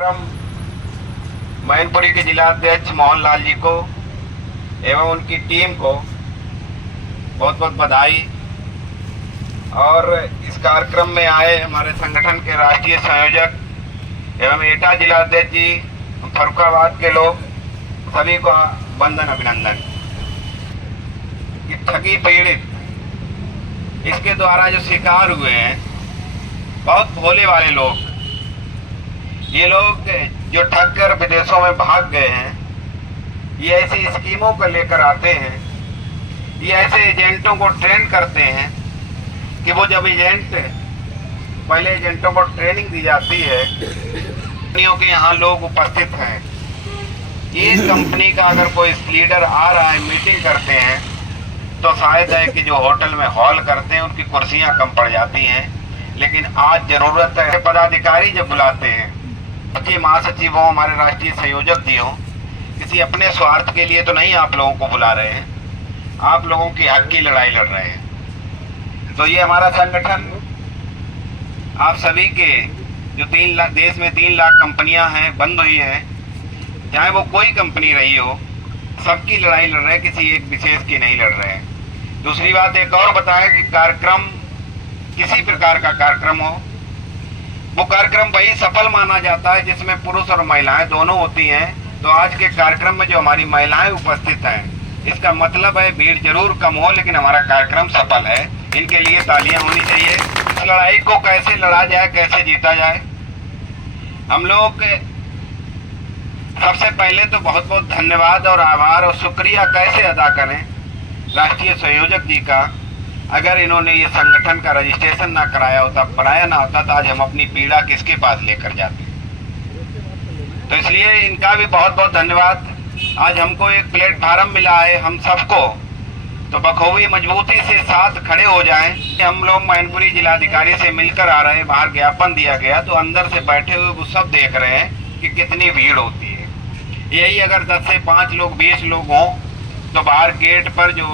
क्रम मैनपुरी के जिला अध्यक्ष मोहन लाल जी को एवं उनकी टीम को बहुत बहुत बधाई। और इस कार्यक्रम में आए हमारे संगठन के राष्ट्रीय संयोजक एवं एटा जिला अध्यक्ष जी, फर्रुखाबाद के लोग, सभी को वंदन अभिनंदन। कि ठगी पीड़ित इसके द्वारा जो शिकार हुए हैं, बहुत भोले वाले लोग, ये लोग जो ठग कर विदेशों में भाग गए हैं, ये ऐसी स्कीमों को लेकर आते हैं, ये ऐसे एजेंटों को ट्रेन करते हैं कि वो जब पहले एजेंटों को ट्रेनिंग दी जाती है, कंपनियों के यहाँ लोग उपस्थित हैं, इस कंपनी का अगर कोई लीडर आ रहा है, मीटिंग करते हैं, तो शायद है कि जो होटल में हॉल करते हैं उनकी कुर्सियां कम पड़ जाती हैं। लेकिन आज जरूरत है पदाधिकारी जब बुलाते हैं, सचिव महासचिव हो, हमारे राष्ट्रीय संयोजक जी हो, किसी अपने स्वार्थ के लिए तो नहीं आप लोगों को बुला रहे हैं, आप लोगों की हक की लड़ाई लड़ रहे हैं। तो ये हमारा संगठन आप सभी के जो 3 लाख, देश में 3 लाख कंपनियां हैं, बंद हुई हैं, चाहे वो कोई कंपनी रही हो, सबकी लड़ाई लड़ रहे हैं, किसी एक विशेष की नहीं लड़ रहे हैं। दूसरी बात एक और बताएं कि कार्यक्रम, किसी प्रकार का कार्यक्रम हो, वो कार्यक्रम वही सफल माना जाता है जिसमें पुरुष और महिलाएं दोनों होती हैं। तो आज के कार्यक्रम में जो हमारी महिलाएं उपस्थित हैं, इसका मतलब है भीड़ जरूर कम हो, लेकिन हमारा कार्यक्रम सफल है। इनके लिए तालियां होनी चाहिए। इस लड़ाई को कैसे लड़ा जाए, कैसे जीता जाए, हम लोग सबसे पहले तो बहुत बहुत धन्यवाद और आभार और शुक्रिया कैसे अदा करें राष्ट्रीय संयोजक जी का। अगर इन्होंने ये संगठन का रजिस्ट्रेशन ना कराया होता, बनाया ना होता, तो आज हम अपनी पीड़ा किसके पास लेकर जाते। तो इसलिए इनका भी बहुत बहुत धन्यवाद। आज हमको एक प्लेटफार्म मिला है, हम सबको तो बखूबी मजबूती से साथ खड़े हो जाएं। हम लोग मैनपुरी जिलाधिकारी से मिलकर आ रहे हैं, बाहर ज्ञापन दिया गया, तो अंदर से बैठे हुए वो सब देख रहे हैं कि कितनी भीड़ होती है। यही अगर 10 से 5 लोग, 20 लोग हों, तो बाहर गेट पर जो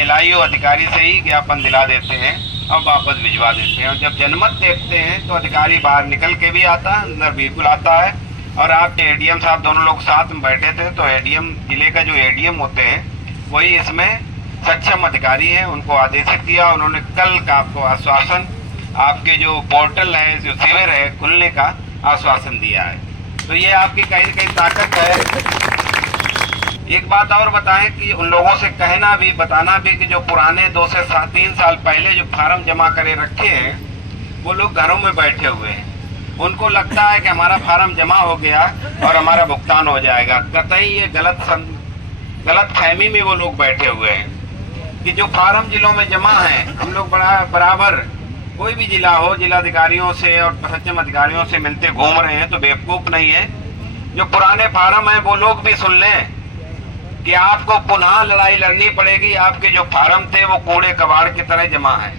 LIO अधिकारी से ही ज्ञापन दिला देते हैं और वापस भिजवा देते हैं। और जब जनमत देखते हैं तो अधिकारी बाहर निकल के भी आता है, अंदर भी बुलाता है। और आप ADM साहब दोनों लोग साथ में बैठे थे, तो ADM जिले का जो ADM होते हैं, वही इसमें सक्षम अधिकारी हैं, उनको आदेशित किया। उन्होंने कल का आपको आश्वासन, आपके जो पोर्टल है, जो शिविर है, खुलने का आश्वासन दिया है। तो ये आपकी कहीं न कहीं ताकत है। एक बात और बताएं कि उन लोगों से कहना भी, बताना भी कि जो पुराने 2 से 3 साल पहले जो फार्म जमा करे रखे हैं, वो लोग घरों में बैठे हुए हैं। उनको लगता है कि हमारा फार्म जमा हो गया और हमारा भुगतान हो जाएगा। कतई ये गलत फहमी में वो लोग बैठे हुए हैं कि जो फार्म जिलों में जमा है, हम लोग बराबर कोई भी जिला हो, जिलाधिकारियों से और सक्षम अधिकारियों से मिलते घूम रहे हैं, तो बेवकूफ नहीं है। जो पुराने फार्म है वो लोग भी सुन लें कि आपको पुनः लड़ाई लड़नी पड़ेगी। आपके जो फार्म थे वो कूड़े कबाड़ की तरह जमा है,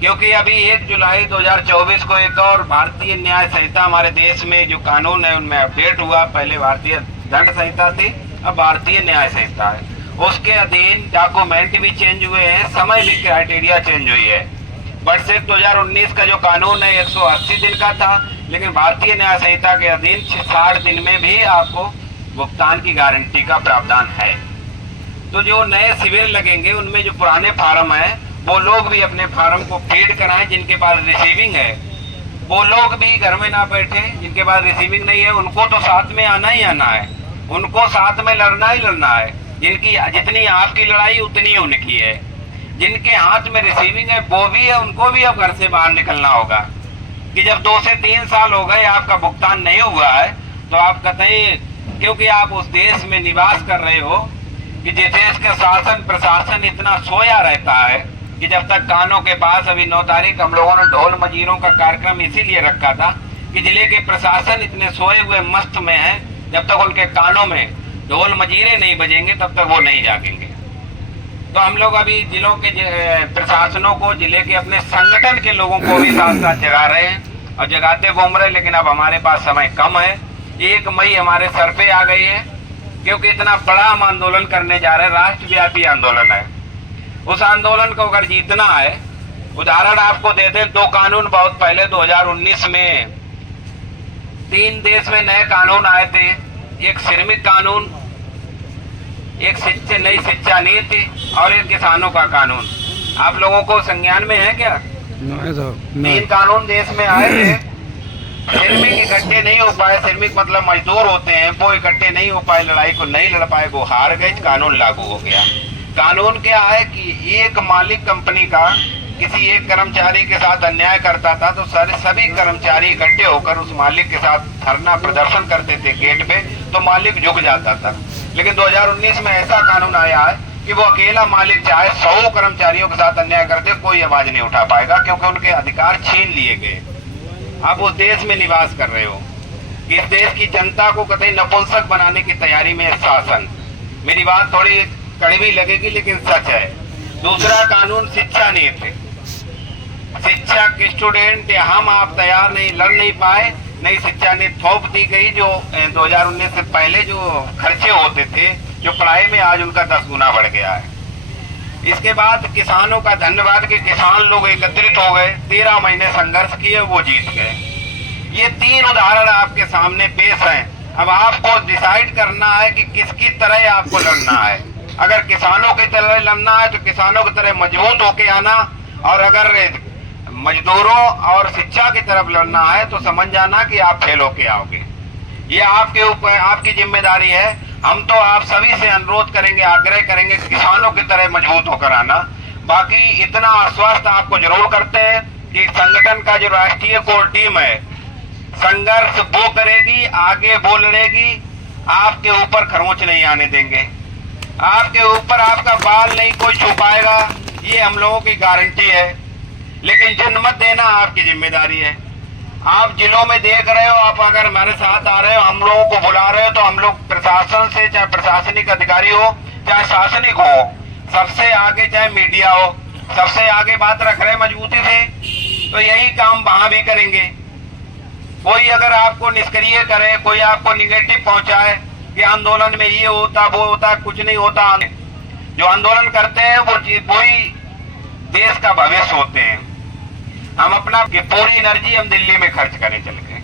क्योंकि अभी 1 जुलाई 2024 को एक और भारतीय न्याय संहिता, हमारे देश में जो कानून है उनमें अपडेट हुआ। पहले भारतीय दंड संहिता थी, अब भारतीय न्याय संहिता है। उसके अधीन डॉक्यूमेंट भी चेंज हुए हैं, समय भी क्राइटेरिया चेंज हुई है। वर्ष 2019 का जो कानून है 180 दिन का था, लेकिन भारतीय न्याय संहिता के अधीन 60 दिन में भी आपको भुगतान की गारंटी का प्रावधान है। तो जो नए शिविर लगेंगे, उनमें जो पुराने फार्म है, वो लोग भी अपने फार्म को फीड कराएं। जिनके पास रिसीविंग है वो लोग भी घर में ना बैठे, जिनके पास रिसीविंग नहीं है उनको तो साथ में आना ही आना है, उनको साथ में लड़ना ही लड़ना है। जितनी आपकी लड़ाई उतनी उनकी है। जिनके हाथ में रिसीविंग है वो भी है, उनको भी अब घर से बाहर निकलना होगा। कि जब 2 से 3 साल हो गए आपका भुगतान नहीं हुआ है, तो आप कतई, क्योंकि आप उस देश में निवास कर रहे हो कि जिस देश का शासन प्रशासन इतना सोया रहता है कि जब तक कानों के पास, अभी 9 तारीख हम लोगों ने ढोल मजीरों का कार्यक्रम इसीलिए रखा था कि जिले के प्रशासन इतने सोए हुए मस्त में है, जब तक उनके कानों में ढोल मजीरे नहीं बजेंगे तब तक वो नहीं जागेंगे। तो हम लोग अभी जिलों के प्रशासनों को, जिले के अपने संगठन के लोगों को भी साथ साथ जगा रहे हैं और जगाते घूम रहे। लेकिन अब हमारे पास समय कम है। 1 मई हमारे सर पे आ गई है, क्योंकि इतना बड़ा हम आंदोलन करने जा रहे हैं, राष्ट्रव्यापी आंदोलन है। उस आंदोलन को अगर जीतना है, उदाहरण आपको दे दें, 2 कानून बहुत पहले 2019 में 3 देश में नए कानून आए थे, एक श्रमिक कानून, एक नई शिक्षा नीति और एक किसानों का कानून। आप लोगों को संज्ञान में है क्या? 3 कानून देश में आए थे। श्रमिक इकट्ठे नहीं हो पाए, श्रमिक मतलब मजदूर होते हैं, वो इकट्ठे नहीं हो पाए, लड़ाई को नहीं लड़ पाए, वो हार गए, कानून लागू हो गया। कानून क्या है कि एक मालिक कंपनी का किसी एक कर्मचारी के साथ अन्याय करता था तो सभी कर्मचारी इकट्ठे होकर उस मालिक के साथ धरना प्रदर्शन करते थे गेट पे, तो मालिक झुक जाता था। लेकिन 2019 में ऐसा कानून आया है कि वो अकेला मालिक चाहे 100 कर्मचारियों के साथ अन्याय करते, कोई आवाज नहीं उठा पाएगा, क्योंकि उनके अधिकार छीन लिए गए। आप उस देश में निवास कर रहे हो, इस देश की जनता को कतई नपुंसक बनाने की तैयारी में शासन। मेरी बात थोड़ी कड़वी लगेगी लेकिन सच है। दूसरा कानून शिक्षा नीति। शिक्षा के स्टूडेंट हम आप तैयार नहीं, लड़ नहीं पाए, नई शिक्षा नीति थोप दी गई। जो 2019 से पहले जो खर्चे होते थे जो पढ़ाई में, आज उनका 10 गुना बढ़ गया है। इसके बाद किसानों का धन्यवाद कि किसान लोग एकत्रित हो गए, 13 महीने संघर्ष किए, वो जीत गए। ये 3 उदाहरण आपके सामने पेश हैं। अब आपको डिसाइड करना है कि किसकी तरह आपको लड़ना है। अगर किसानों की तरह लड़ना है तो किसानों की तरह मजबूत होके आना, और अगर मजदूरों और शिक्षा की तरफ लड़ना है तो समझ जाना कि आप फेल होके आओगे। ये आपके ऊपर, आपकी जिम्मेदारी है। हम तो आप सभी से अनुरोध करेंगे, आग्रह करेंगे किसानों की तरह मजबूत होकर आना। बाकी इतना आश्वस्त आपको जरूर करते हैं कि संगठन का जो राष्ट्रीय कोर टीम है, संघर्ष वो करेगी, आगे वो लड़ेगी, आपके ऊपर खरोंच नहीं आने देंगे, आपके ऊपर आपका बाल नहीं कोई छुपाएगा, ये हम लोगों की गारंटी है। लेकिन जनमत देना आपकी जिम्मेदारी है। आप जिलों में देख रहे हो, आप अगर हमारे साथ आ रहे हो, हम लोगों को बुला रहे हो, तो हम लोग प्रशासन से, चाहे प्रशासनिक अधिकारी हो चाहे शासनिक हो, सबसे आगे, चाहे मीडिया हो, सबसे आगे बात रख रहे मजबूती से, तो यही काम वहां भी करेंगे। कोई अगर आपको निष्क्रिय करे, कोई आपको निगेटिव पहुंचाए कि आंदोलन में ये होता वो होता, कुछ नहीं होता। जो आंदोलन करते हैं वो ही देश का भविष्य होते हैं। हम अपना पूरी एनर्जी हम दिल्ली में खर्च करें चल के,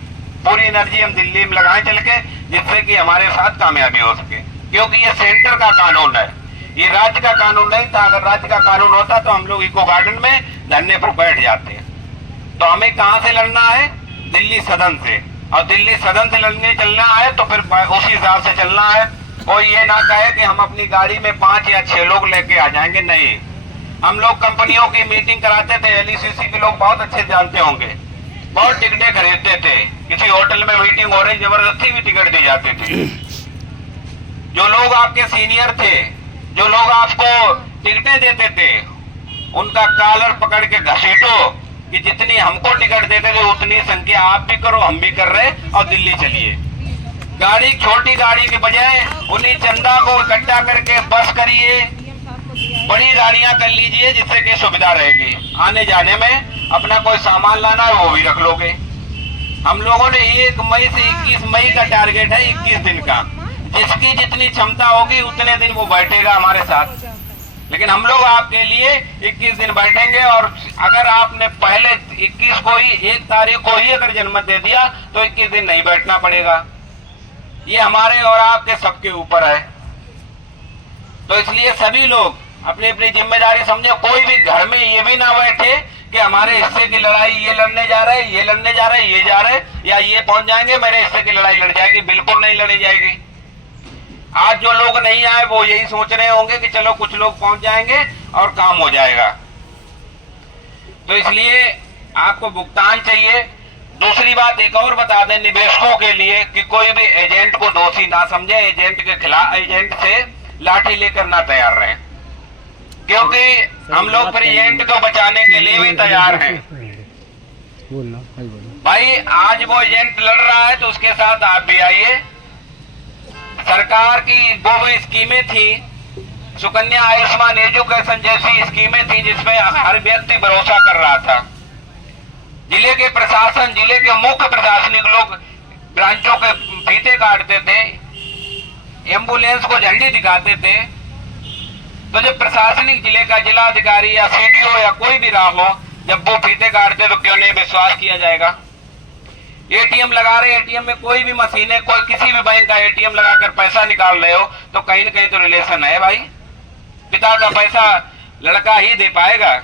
पूरी एनर्जी हम दिल्ली में लगाएं चल के, जिससे कि हमारे साथ कामयाबी हो सके। क्योंकि ये सेंटर का कानून है, ये राज्य का कानून नहीं था। अगर राज्य का कानून होता तो हम लोग इको गार्डन में धरने पर बैठ जाते। तो हमें कहां से लड़ना है? दिल्ली सदन से। और दिल्ली सदन से लड़ने चलना है तो फिर उसी हिसाब से चलना है। कोई ये ना कहे कि हम अपनी गाड़ी में 5 या 6 लोग लेके आ जाएंगे, नहीं। हम लोग कंपनियों की मीटिंग कराते थे, एलईसीसी के लोग बहुत अच्छे जानते होंगे, बहुत टिकटें खरीदते थे। किसी होटल में मीटिंग हो रही, जबरदस्ती भी टिकट दी जाती थी। जो लोग आपके सीनियर थे, जो लोग आपको टिकटें देते थे, उनका कॉलर पकड़ के घसीटो कि जितनी हमको टिकट देते थे उतनी संख्या आप भी करो, हम भी कर रहे, और दिल्ली चलिए। गाड़ी, छोटी गाड़ी के बजाय उन्हीं चंदा को इकट्ठा करके बस करिए, बड़ी गाड़ियां कर लीजिए, जिससे कि सुविधा रहेगी। आने जाने में अपना कोई सामान लाना है वो भी रख लोगे। हम लोगों ने 1 मई से 21 मई का टारगेट है, 21 दिन का। जिसकी जितनी क्षमता होगी उतने दिन वो बैठेगा हमारे साथ। लेकिन हम लोग आपके लिए 21 दिन बैठेंगे, और अगर आपने पहले 21 को ही, 1 तारीख को ही अगर जन्मत दे दिया तो 21 दिन नहीं बैठना पड़ेगा। ये हमारे और आपके सबके ऊपर है। तो इसलिए सभी लोग अपनी अपनी जिम्मेदारी समझे। कोई भी घर में ये भी ना बैठे कि हमारे हिस्से की लड़ाई ये लड़ने जा रहे, ये लड़ने जा रहे, ये जा रहे, या ये पहुंच जाएंगे, मेरे हिस्से की लड़ाई लड़ जाएगी। बिल्कुल नहीं लड़ी जाएगी। आज जो लोग नहीं आए वो यही सोच रहे होंगे कि चलो कुछ लोग पहुंच जाएंगे और काम हो जाएगा। तो इसलिए आपको भुगतान चाहिए। दूसरी बात एक और बता दें निवेशकों के लिए कि कोई भी एजेंट को दोषी ना समझे, एजेंट के खिलाफ, एजेंट से लाठी लेकर ना तैयार रहे, क्योंकि हम लोग फिर एजेंट को बचाने के लिए भी तैयार हैं। भाई आज वो एजेंट लड़ रहा है तो उसके साथ आप भी आइए। सरकार की वो भी स्कीमें थी, सुकन्या आयुष्मान एजुकेशन जैसी स्कीमें थी जिसमें हर व्यक्ति भरोसा कर रहा था। जिले के प्रशासन, जिले के मुख्य प्रशासनिक लोग ब्रांचों के फीते काटते थे, एम्बुलेंस को झंडी दिखाते थे। तो जब प्रशासनिक जिले का जिलाधिकारी या सीडीओ या कोई भी रहा हो, जब वो फीते काटते तो क्यों नहीं विश्वास किया जाएगा? एटीएम लगा रहे, एटीएम में कोई भी मशीन है, कोई किसी भी बैंक का एटीएम लगाकर पैसा निकाल रहे हो तो कहीं ना कहीं तो रिलेशन है भाई। पिता का पैसा लड़का ही दे पाएगा,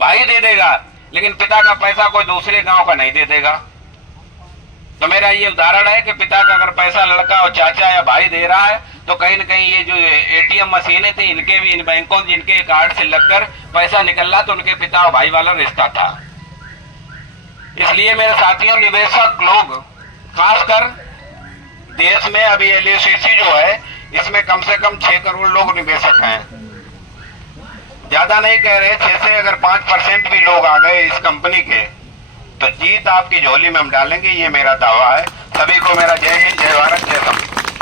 भाई दे देगा, लेकिन पिता का पैसा कोई दूसरे गांव का नहीं दे देगा। तो मेरा ये उदाहरण है कि पिता का अगर पैसा लड़का और चाचा या भाई दे रहा है तो कहीं ना कहीं ये जो एटीएम मशीनें थी इनके भी, इन बैंकों जिनके कार्ड से लगकर पैसा निकल रहा तो उनके पिता और भाई वाला रिश्ता था। इसलिए मेरे साथियों, निवेशक लोग खासकर देश में अभी एलआईसी जो है इसमें कम से कम 6 करोड़ लोग निवेशक हैं। ज्यादा नहीं कह रहे, 6 से अगर 5% भी लोग आ गए इस कंपनी के तो जीत आपकी झोली में हम डालेंगे, ये मेरा दावा है। सभी को मेरा जय हिंद, जय भारत, जय संविधान।